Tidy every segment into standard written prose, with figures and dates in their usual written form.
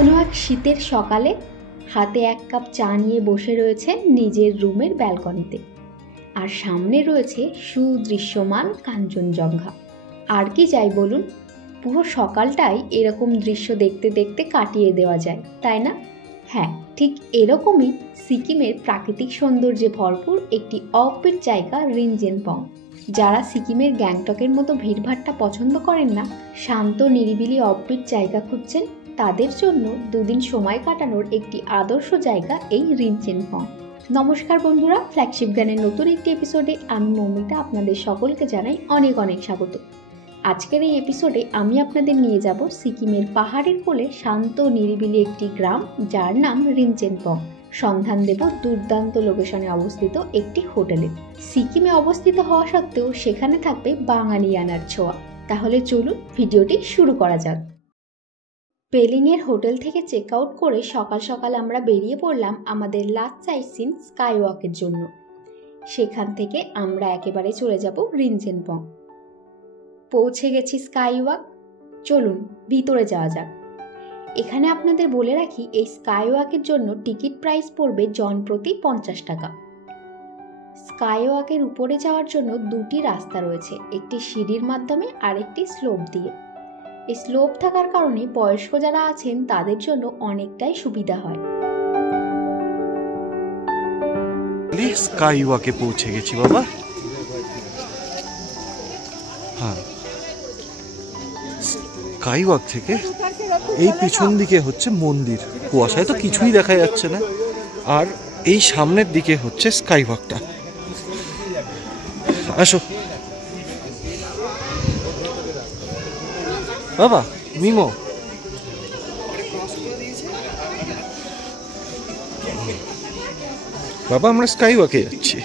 কোনো এক শীতের সকালে হাতে এক কাপ চা নিয়ে বসে রয়েছে নিজের রুমের ব্যালকনিতে, আর সামনে রয়েছে সুদৃশ্যমান কাঞ্চনজঙ্ঘা। আর কি চাই বলুন, পুরো সকালটাই এরকম দৃশ্য দেখতে দেখতে কাটিয়ে দেওয়া যায়, তাই না? হ্যাঁ, ঠিক এরকমই সিকিমের প্রাকৃতিক সৌন্দর্যে ভরপুর একটি অফবিট জায়গা রিনচেনপং। যারা সিকিমের গ্যাংটকের মতো ভিড়ভাট্টা পছন্দ করেন না, শান্ত নিরিবিলি অফবিট জায়গা খুঁজছেন, তাদের জন্য দুদিন সময় কাটানোর একটি আদর্শ জায়গা এই রিনচেনপং। নমস্কার বন্ধুরা, ফ্ল্যাগশিপ গানের নতুন একটি এপিসোডে আমি মৌমিতা আপনাদের সকলকে জানাই অনেক অনেক স্বাগত। আজকের এই এপিসোডে আমি আপনাদের নিয়ে যাব সিকিমের পাহাড়ের কোলে শান্ত নিরিবিলি একটি গ্রাম, যার নাম রিনচেনপং। সন্ধান দেব দুর্দান্ত লোকেশনে অবস্থিত একটি হোটেলে। সিকিমে অবস্থিত হওয়া সত্ত্বেও সেখানে থাকবে বাঙালিয়ানার ছোঁয়া। তাহলে চলুন ভিডিওটি শুরু করা যাক। পেলিংয়ের হোটেল থেকে চেক আউট করে সকাল সকাল আমরা বেরিয়ে পড়লাম আমাদের লাস্ট সাইট সিন স্কাই ওয়াকের জন্য। সেখান থেকে আমরা একেবারে চলে যাব রিনচেনপং। পৌঁছে গেছি স্কাই ওয়াক, চলুন ভিতরে যাওয়া যাক। এখানে আপনাদের বলে রাখি, এই স্কাই ওয়াকের জন্য টিকিট প্রাইস পড়বে জন প্রতি 50 টাকা। স্কাই ওয়াকের উপরে যাওয়ার জন্য দুটি রাস্তা রয়েছে, একটি সিঁড়ির মাধ্যমে আর একটি স্লোপ দিয়ে। এই স্লোপ থাকার কারণে বয়স্ক যারা আছেন তাদের জন্য অনেকটাই সুবিধা হয়। স্কাই ওয়াকে পৌঁছে গেছি বাবা। হ্যাঁ, স্কাই ওয়াক থেকে এই পিছন দিকে হচ্ছে মন্দির, কুয়াশায় তো কিছুই দেখা যাচ্ছে না, আর এই সামনের দিকে হচ্ছে স্কাই ওয়াকটা। আসো বাবা, মিমো। বাবা, আমরা স্কাই ওয়াকে যাচ্ছি।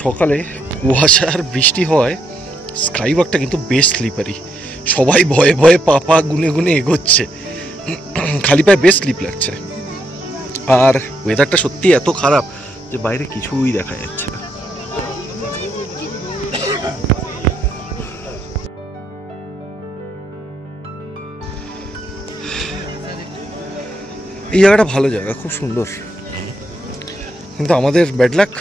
সকালে কুয়াশা আর বৃষ্টি হওয়ায় স্কাই ওয়াকটা কিন্তু বেশ স্লিপারি। সবাই ভয়ে ভয়ে পা গুনে গুনে এগোচ্ছে, খালি পায়ে বেশ স্লিপ লাগছে। আর ওয়েদারটা সত্যি এত খারাপ যে বাইরে কিছুই দেখা যাচ্ছে না। এই জায়গাটা ভালো জায়গা, খুব সুন্দর, কিন্তু আমাদের ব্যাড লাক।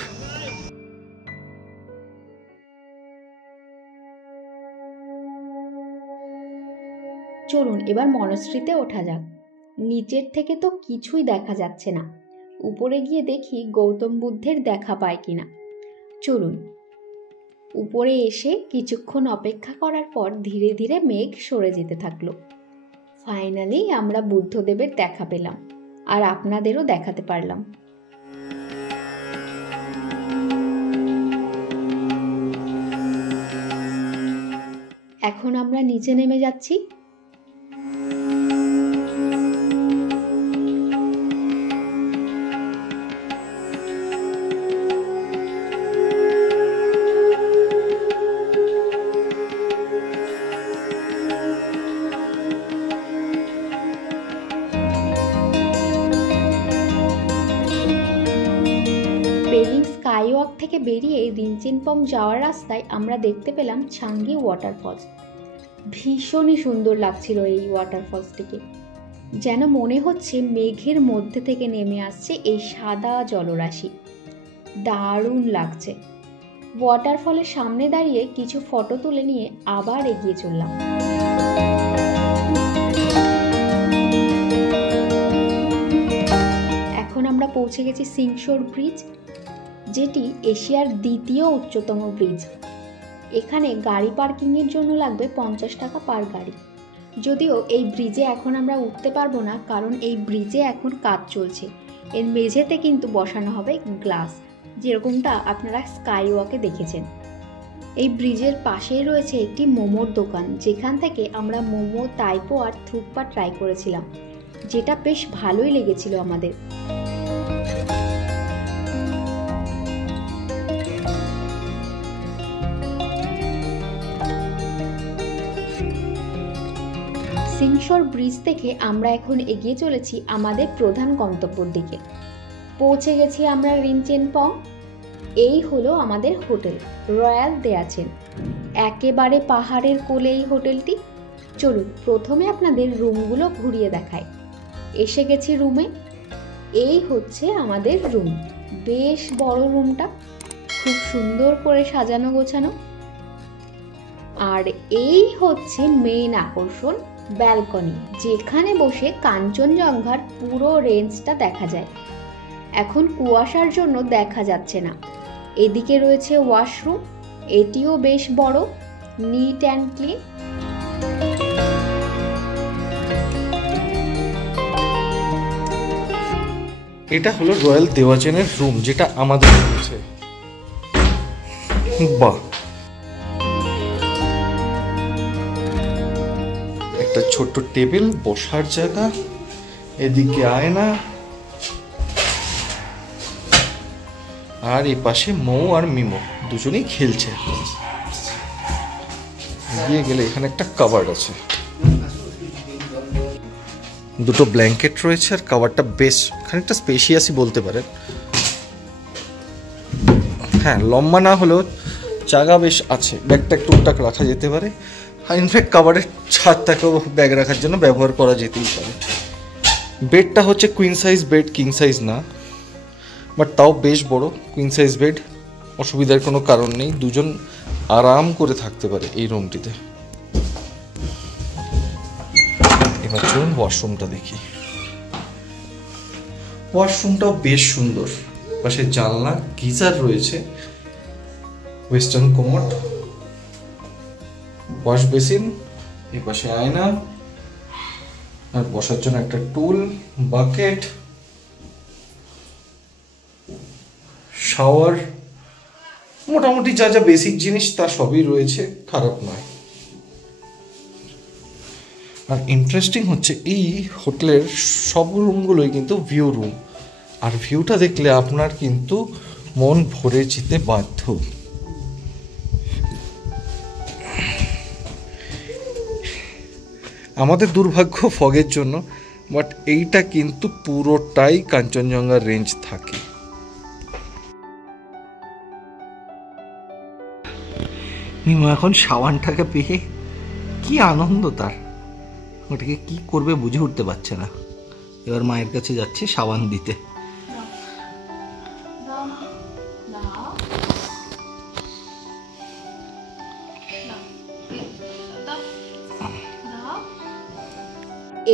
চলুন এবার মনস্ট্রিতে ওঠা যাক। নিচের থেকে তো কিছুই দেখা যাচ্ছে না, উপরে গিয়ে দেখি গৌতম বুদ্ধের দেখা পায় কিনা। চলুন। উপরে এসে কিছুক্ষণ অপেক্ষা করার পর ধীরে ধীরে মেঘ সরে যেতে থাকলো। ফাইনালি আমরা বুদ্ধদেবের দেখা পেলাম, আর আপনাদেরও দেখাতে পারলাম। এখন আমরা নিচে নেমে যাচ্ছি। পেলিং স্কাই ওয়াক থেকে বেরিয়ে রিনচেনপং যাওয়ার রাস্তায় আমরা দেখতে পেলাম ছাঙ্গি ওয়াটারফলস। ভীষণই সুন্দর লাগছিল এই ওয়াটারফলসটিকে, যেন মনে হচ্ছে মেঘের মধ্যে থেকে নেমে আসছে এই সাদা জলরাশি। দারুণ লাগছে। ওয়াটারফলের সামনে দাঁড়িয়ে কিছু ফটো তুলে নিয়ে আবার এগিয়ে চললাম। এখন আমরা পৌঁছে গেছি সিংশোর ব্রিজ, যেটি এশিয়ার দ্বিতীয় উচ্চতম ব্রিজ। এখানে গাড়ি পার্কিংয়ের জন্য লাগবে 50 টাকা পার গাড়ি। যদিও এই ব্রিজে এখন আমরা উঠতে পারবো না, কারণ এই ব্রিজে এখন কাজ চলছে। এর মেঝেতে কিন্তু বসানো হবে গ্লাস, যেরকমটা আপনারা স্কাই ওয়াকে দেখেছেন। এই ব্রিজের পাশেই রয়েছে একটি মোমোর দোকান, যেখান থেকে আমরা মোমো, তাইপো আর থুকপা ট্রাই করেছিলাম, যেটা বেশ ভালোই লেগেছিল আমাদের। সিংশোর ব্রিজ থেকে আমরা এখন এগিয়ে চলেছি আমাদের প্রধান গন্তব্যের দিকে। পৌঁছে গেছি আমরা রিনচেনপং। এই হলো আমাদের হোটেল রয়্যাল দেয়াচেন। একেবারে পাহাড়ের কোলে এই হোটেলটি। চলুন প্রথমে আপনাদের রুমগুলো ঘুরিয়ে দেখাই। এসে গেছি রুমে। এই হচ্ছে আমাদের রুম। বেশ বড় রুমটা, খুব সুন্দর করে সাজানো গোছানো। আর এই হচ্ছে মেইন আকর্ষণ, ব্যালকনি, যেখানে বসে কাঞ্চনজঙ্ঘার পুরো রেঞ্জটা দেখা যায়। এখন কুয়াশার জন্য দেখা যাচ্ছে না। এদিকে রয়েছে ওয়াশরুম, এটিও বেশ বড়, নিট অ্যান্ড ক্লিন। এটা হলো রয়্যাল দেওয়াচেনের রুম, যেটা আমাদের রয়েছে। বাহ, একটা ছোট্ট টেবিল, বসার জায়গা, এদিকে আয়না, আর এই পাশে মৌ আর মিমো দুজনেই খেলছে। গিয়ে গেলে এখানে একটা কাভার্ড আছে, দুটো ব্ল্যাঙ্কেট রয়েছে, আর কাভারটা বেশ খানিকটা স্পেশিয়াসই বলতে পারেন। হ্যাঁ, লম্বা না হলেও জায়গা বেশ আছে, ব্যাগটা টুকটাক রাখা যেতে পারে। আর ইনফ্যাক্ট কাভারের ছাদটাকেও ব্যাগ রাখার জন্য ব্যবহার করা যেতেই পারে। বেডটা হচ্ছে queen size bed, king size না, বাট তাও বেশ বড়। কুইন সাইজ বেড, অসুবিধার কোনো কারণ নেই, দুজন আরাম করে থাকতে পারে এই রুমটিতে। এবার চলুন ওয়াশরুমটা দেখি। ওয়াশরুমটাও বেশ সুন্দর, পাশে জানলা, গিজার রয়েছে, ওয়েস্টার্ন কোমোড, ওয়াশ বেসিন, এই পাশে আয়না, আর বসার জন্য একটা টুল, বাকেট, শাওয়ার, মোটামুটি যা যা বেসিক জিনিস তা সবই রয়েছে, খারাপ নয়। আর ইন্টারেস্টিং হচ্ছে এই হোটেলের সব রুমগুলোই কিন্তু ভিউ রুম, আর ভিউটা দেখলে আপনার কিন্তু মন ভরে যেতে বাধ্য। আমাদের দুর্ভাগ্য ফগের জন্য, বাট এইটা কিন্তু পুরোটাই কাঞ্চনজঙ্ঘার রেঞ্জ থাকে। মিমো এখন সাবানটাকে পেয়ে কি আনন্দ তার, ওটাকে কি করবে বুঝে উঠতে পারছে না। এবার মায়ের কাছে যাচ্ছে সাবান দিতে।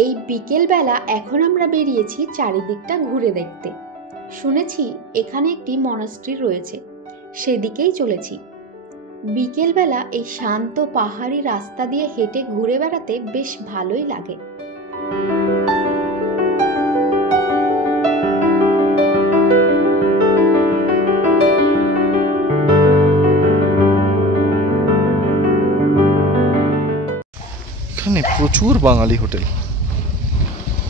এই বিকেলবেলা এখন আমরা বেরিয়েছি চারিদিকটা ঘুরে দেখতে। শুনেছি এখানে একটি মনাস্ট্রি রয়েছে, সেদিকেই চলেছি। বিকেলবেলা এই শান্ত পাহাড়ি রাস্তা দিয়ে হেঁটে ঘুরে বেড়াতে বেশ ভালোই লাগে। এখানে প্রচুর বাঙালি হোটেল,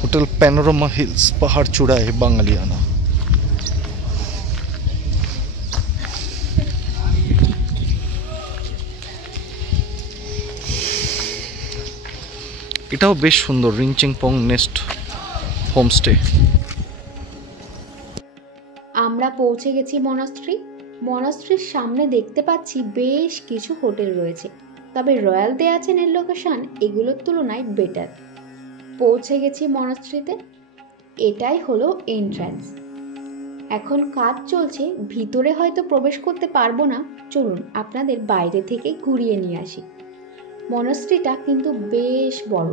হোটেল প্যানোরামা হিলস, পাহাড় চূড়ায় বাঙালিয়ানা। এটাও বেশ সুন্দর, রিংচেংপং নেস্ট হোমস্টে। আমরা পৌঁছে গেছি মনাস্ট্রি। মনাস্ট্রির সামনে দেখতে পাচ্ছি বেশ কিছু হোটেল রয়েছে, তবে রয়্যাল দেয়াচেনের লোকেশন এগুলোর তুলনায় বেটার। পৌঁছে গেছি মনাস্ট্রিতে। এটাই হলো এন্ট্রান্স। এখন কাজ চলছে, ভিতরে হয়তো প্রবেশ করতে পারবো না। চলুন আপনাদের বাইরে থেকে ঘুরিয়ে নিয়ে আসি। মনাস্ট্রিটা কিন্তু বেশ বড়,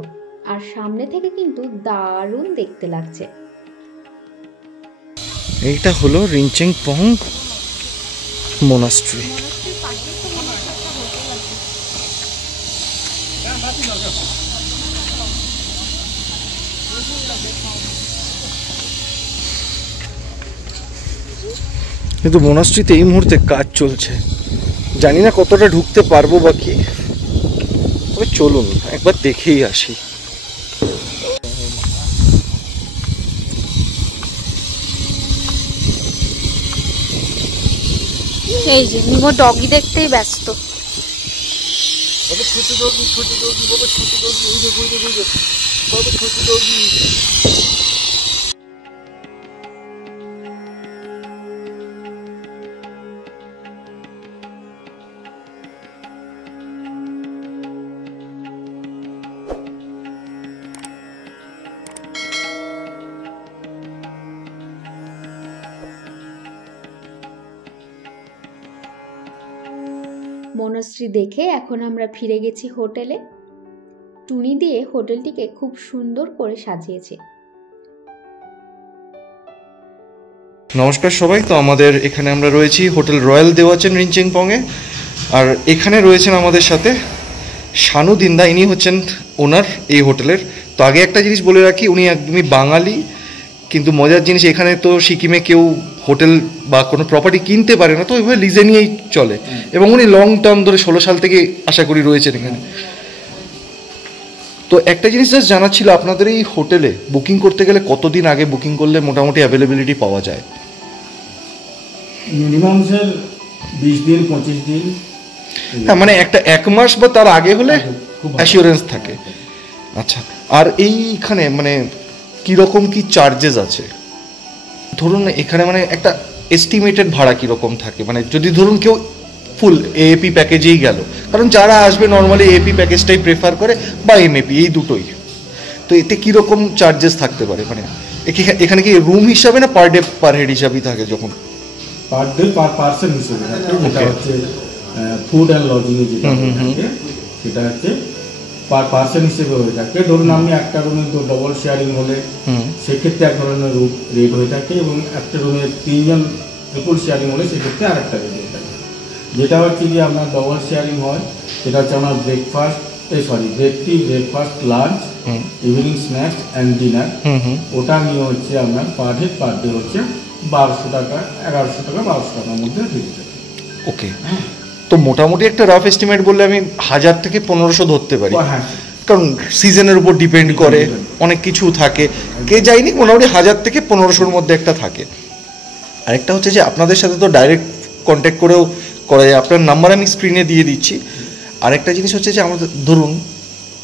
আর সামনে থেকে কিন্তু দারুণ দেখতে লাগছে। এইটা হলো রিংচেংপং মোনাস্ট্রি। কিন্তু মোনাস্ট্রিতে এই মুহূর্তে কাজ চলছে, জানি না কতটা ঢুকতে পারবো বা কি, তবে চলুন একবার দেখেই আসি। এই যে মিমো ডগি দেখতেই ব্যস্ত। মনশ্রী দেখে এখন আমরা ফিরে গেছি হোটেলে। টুনি দিয়ে হোটেলটিকে খুব সুন্দর করে সাজিয়েছে। নমস্কার সবাই, তো আমাদের এখানে আমরা রয়েছি হোটেল রয়্যাল দেওয়াচেন রিনচেংপংয়ে। আর এখানে রয়েছেন আমাদের সাথে শানু দিন্দা, ইনি হচ্ছেন ওনার এই হোটেলের। তো আগে একটা জিনিস বলে রাখি, উনি একদমই বাঙালি, কিন্তু মজার জিনিস এখানে তো সিকিমে কেউ হোটেল বা কোনো প্রপার্টি কিনতে পারে না, তো ওইভাবে লিজে নিয়েই চলে। এবং উনি লং টার্ম ধরে 16 সাল থেকে আশা করি রয়েছেন এখানে। তো একটা জিনিস জাস্ট জানা ছিল, আপনাদের এই হোটেলে বুকিং করতে গেলে কতদিন আগে বুকিং করলে মোটামুটি অ্যাভেলেবিলিটি পাওয়া যায়? মিনিমাম স্যার 20 দিন 25 দিন। হ্যাঁ, মানে একটা 1 মাস বা তার আগে হলে অ্যাসিওরেন্স থাকে। আচ্ছা, আর এইখানে মানে কীরকম কি চার্জেস আছে? ধরুন এখানে মানে একটা এস্টিমেটেড ভাড়া কীরকম থাকে, মানে যদি ধরুন কেউ ফুল এএপি প্যাকেজেই গেল, কারণ যারা আসবে নর্মালি এএপি প্যাকেজটাই প্রেফার করে বা এমএপি, এই দুটোই, তো এতে কীরকম চার্জেস থাকতে পারে? মানে এখানে কি রুম হিসাবে না পার ডে পার হেড হিসাবেই থাকে? যখন পার ডে পার পার্সন হিসেবে থাকে, যেটা হচ্ছে ফুড অ্যান্ড লজিং যেটা থাকে সেটা হচ্ছে পার পার্সন হিসেবে হয়ে থাকে। ধরুন আপনি একটা রুমে তো ডবল শেয়ারিং হলে সেক্ষেত্রে এক ধরনের রুম রেট হয়ে থাকে, এবং একটা রুমে 3 জন ট্রিপল শেয়ারিং হলে সেক্ষেত্রে আরেকটা রেট হয়ে থাকে। যেটা হচ্ছে যে আপনার ডবল শেয়ারিং হয় সেটা হচ্ছে আপনার breakfast, lunch, evening snacks and dinner, ওটা নিয়ে হচ্ছে আপনার পার হেড পার ডে হচ্ছে 1200 টাকা, 1100 টাকা, 1200 টাকার মধ্যে দিয়ে থাকে। ওকে, তো মোটামুটি একটা রাফ এস্টিমেট বললে আমি 1000 থেকে 1500 ধরতে পারি, কারণ সিজনের উপর ডিপেন্ড করে, অনেক কিছু থাকে, কে যায়নি, মোটামুটি 1000 থেকে 1500-র মধ্যে একটা থাকে। আরেকটা হচ্ছে যে আপনাদের সাথে তো ডাইরেক্ট কন্ট্যাক্ট করেও করা যায়, আপনার নাম্বার আমি স্ক্রিনে দিয়ে দিচ্ছি। আরেকটা জিনিস হচ্ছে যে আমাদের ধরুন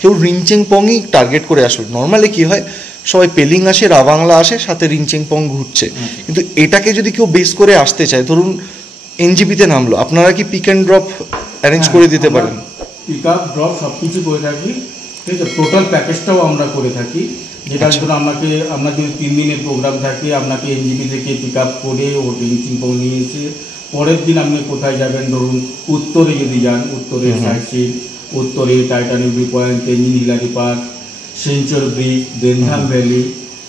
কেউ রিনচেংপংই টার্গেট করে আসবে, নর্মালি কী হয় সবাই পেলিং আসে, রাবাংলা আসে, সাথে রিনচেংপং ঘুরছে, কিন্তু এটাকে যদি কেউ বেস করে আসতে চায়, ধরুন এনজিপিতে নামলো, আপনারা কি পিক অ্যান্ড ড্রপ অ্যারেঞ্জ করে দিতে পারেন? পিক আপ ড্রপ সব কিছু করে থাকি, ঠিক আছে। টোটাল প্যাকেজটাও আমরা করে থাকি, যেটা ধরুন আপনার যদি 3 দিনের প্রোগ্রাম থাকে, আপনাকে এনজিপি থেকে পিক আপ করে ও রিনচেংপং নিয়ে এসে পরের দিন আপনি কোথায় যাবেন, ধরুন উত্তরে যদি যান, উত্তরে সাইটসিং, উত্তরে Titanic view point, Tenzing Hillary park, Singshore bridge, Dentam valley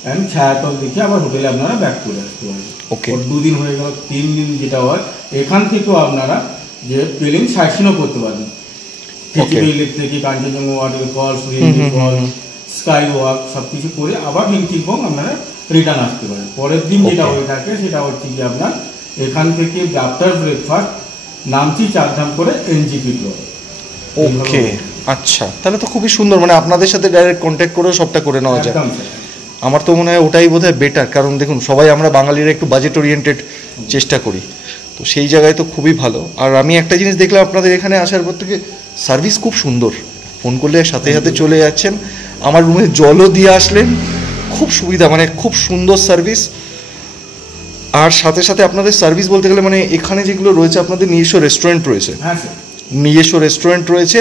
and Chayatal দেখে আবার হোটেলে আপনারা ব্যাক করে আসতে পারেন। ওকে, 2 দিন হয়ে গেল, 3 দিন যেটা হয় এখান থেকেও আপনারা যে পেলিং সাইটসিংও করতে পারবেন, থেকে কাঞ্চনজঙ্ঘা ওয়াটারফল, স্কাই ওয়াক সব কিছু করে আবার রিনচেংপং আপনারা রিটার্ন আসতে পারেন। পরের দিন যেটা হয়ে থাকে সেটা হচ্ছে যে আপনার এখান থেকে আফটার ব্রেকফাস্ট নামচি 4 ধাম করে এনজিপি ক্লাব। ওকে, আচ্ছা, তাহলে তো খুবই সুন্দর, মানে আপনাদের সাথে ডাইরেক্ট কন্ট্যাক্ট করেও সবটা করে নেওয়া যায়। আমার তো মনে হয় ওটাই বোধহয় বেটার, কারণ দেখুন সবাই আমরা বাঙালিরা একটু বাজেট ওরিয়েন্টেড চেষ্টা করি, তো সেই জায়গায় তো খুবই ভালো। আর আমি একটা জিনিস দেখলাম আপনাদের এখানে আসার পর থেকে সার্ভিস খুব সুন্দর, ফোন করলে সাথে সাথে চলে যাচ্ছেন, আমার রুমে জলও দিয়ে আসলেন, খুব সুবিধা, মানে খুব সুন্দর সার্ভিস। আর সাথে সাথে আপনাদের সার্ভিস বলতে গেলে মানে এখানে যেগুলো রয়েছে, আপনাদের নিজস্ব রেস্টুরেন্ট রয়েছে, নিজস্ব রেস্টুরেন্ট রয়েছে,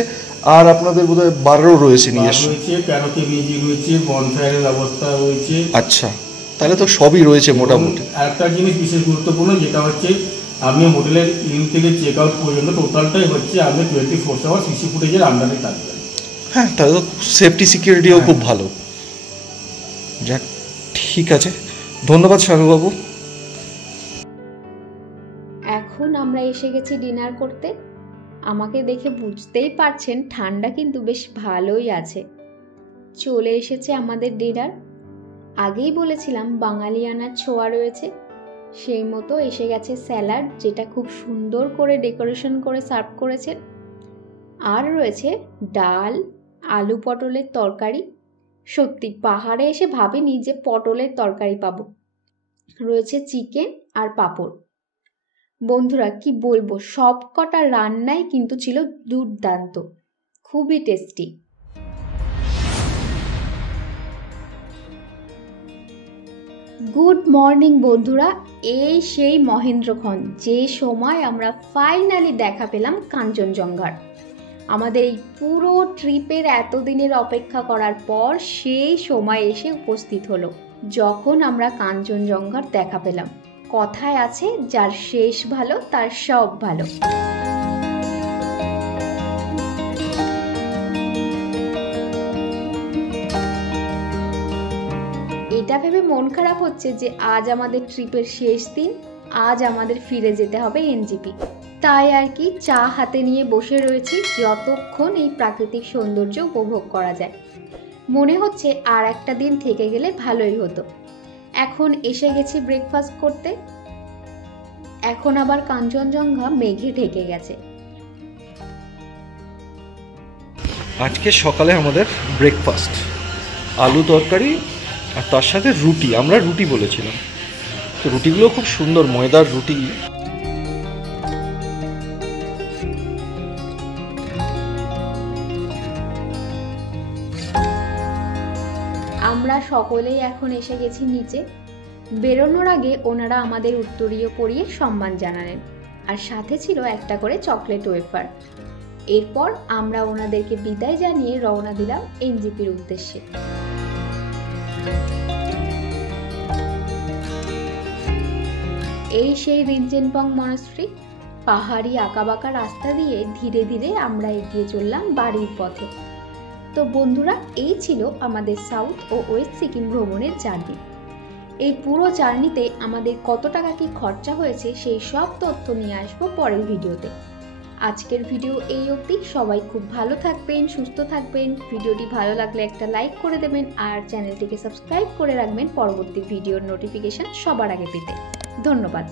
আর আপনাদের বোধহয় বারও রয়েছে নিজস্ব, ক্যারোকে মিউজিক রয়েছে, বনফায়ারের ব্যবস্থা রয়েছে। আচ্ছা, তাহলে তো সবই রয়েছে মোটামুটি। একটা জিনিস বিশেষ গুরুত্বপূর্ণ, যেটা হচ্ছে আপনি হোটেলের ইন থেকে চেক আউট পর্যন্ত টোটালটাই হচ্ছে আপনি 24 আওয়ার সিসি ফুটেজের আন্ডারে থাকবেন। হ্যাঁ, তাহলে তো সেফটি সিকিউরিটিও খুব ভালো। যাক, ঠিক আছে, ধন্যবাদ শানুবাবু। এখন আমরা এসে গেছি ডিনার করতে। আমাকে দেখে বুঝতেই পারছেন ঠান্ডা কিন্তু বেশ ভালোই আছে। চলে এসেছে আমাদের ডিনার। আগেই বলেছিলাম বাঙালিয়ানার ছোঁয়া রয়েছে, সেই মতো এসে গেছে স্যালাড, যেটা খুব সুন্দর করে ডেকোরেশন করে সার্ভ করেছেন। আর রয়েছে ডাল, আলু পটলের তরকারি। সত্যি পাহাড়ে এসে ভাবিনি যে পটলের তরকারি পাবো। রয়েছে চিকেন আর পাঁপড়। বন্ধুরা কি বলবো, সব কটা রান্নাই কিন্তু ছিল দুর্দান্ত, খুবই টেস্টি। গুড মর্নিং বন্ধুরা, এই সেই মহেন্দ্রক্ষণ, যে সময় আমরা ফাইনালি দেখা পেলাম কাঞ্চনজঙ্ঘার। আমাদের এই পুরো ট্রিপের এতদিনের অপেক্ষা করার পর সেই সময় এসে উপস্থিত হলো, যখন আমরা কাঞ্চনজঙ্ঘার দেখা পেলাম। কথায় আছে, যার শেষ ভালো তার সব ভালো। এটা ভেবে মন খারাপ হচ্ছে যে আজ আমাদের ট্রিপের শেষ দিন, আজ আমাদের ফিরে যেতে হবে এনজিপি। তাই আর কি চা হাতে নিয়ে বসে রয়েছি যতক্ষণ এই প্রাকৃতিক সৌন্দর্য উপভোগ করা যায়। মনে হচ্ছে আর একটা দিন থেকে গেলে ভালোই হতো। এখন এসে গেছি ব্রেকফাস্ট করতে। এখন আবার কাঞ্চনজঙ্ঘা মেঘে ঢেকে গেছে। আজকে সকালে আমাদের ব্রেকফাস্ট আলু তরকারি আর তার সাথে রুটি। আমরা রুটি বলেছিলাম, তো রুটিগুলো খুব সুন্দর ময়দার রুটি। আমরা সকলেই এখন এসে গেছি নিচে। বেরোনোর আগে ওনারা আমাদের উত্তরীয় পরিয়ে সম্মান জানালেন, আর সাথে ছিল একটা করে চকলেট ওয়েফার। এরপর আমরা ওনাদেরকে বিদায় জানিয়ে রওনা দিলাম এনজিপির উদ্দেশ্যে। এই সেই রিনচেনপং মনাস্ট্রি। পাহাড়ি আঁকাবাঁকা রাস্তা দিয়ে ধীরে ধীরে আমরা এগিয়ে চললাম বাড়ির পথে। তো বন্ধুরা, এই ছিল আমাদের সাউথ ও ওয়েস্ট সিকিম ভ্রমণের জার্নি। এই পুরো জার্নিতে আমাদের কত টাকা কি খরচা হয়েছে সেই সব তথ্য নিয়ে আসবো পরের ভিডিওতে। আজকের ভিডিও এই অবধি। সবাই খুব ভালো থাকবেন, সুস্থ থাকবেন। ভিডিওটি ভালো লাগলে একটা লাইক করে দেবেন আর চ্যানেলটিকে সাবস্ক্রাইব করে রাখবেন পরবর্তী ভিডিওর নোটিফিকেশন সবার আগে পেতে। ধন্যবাদ।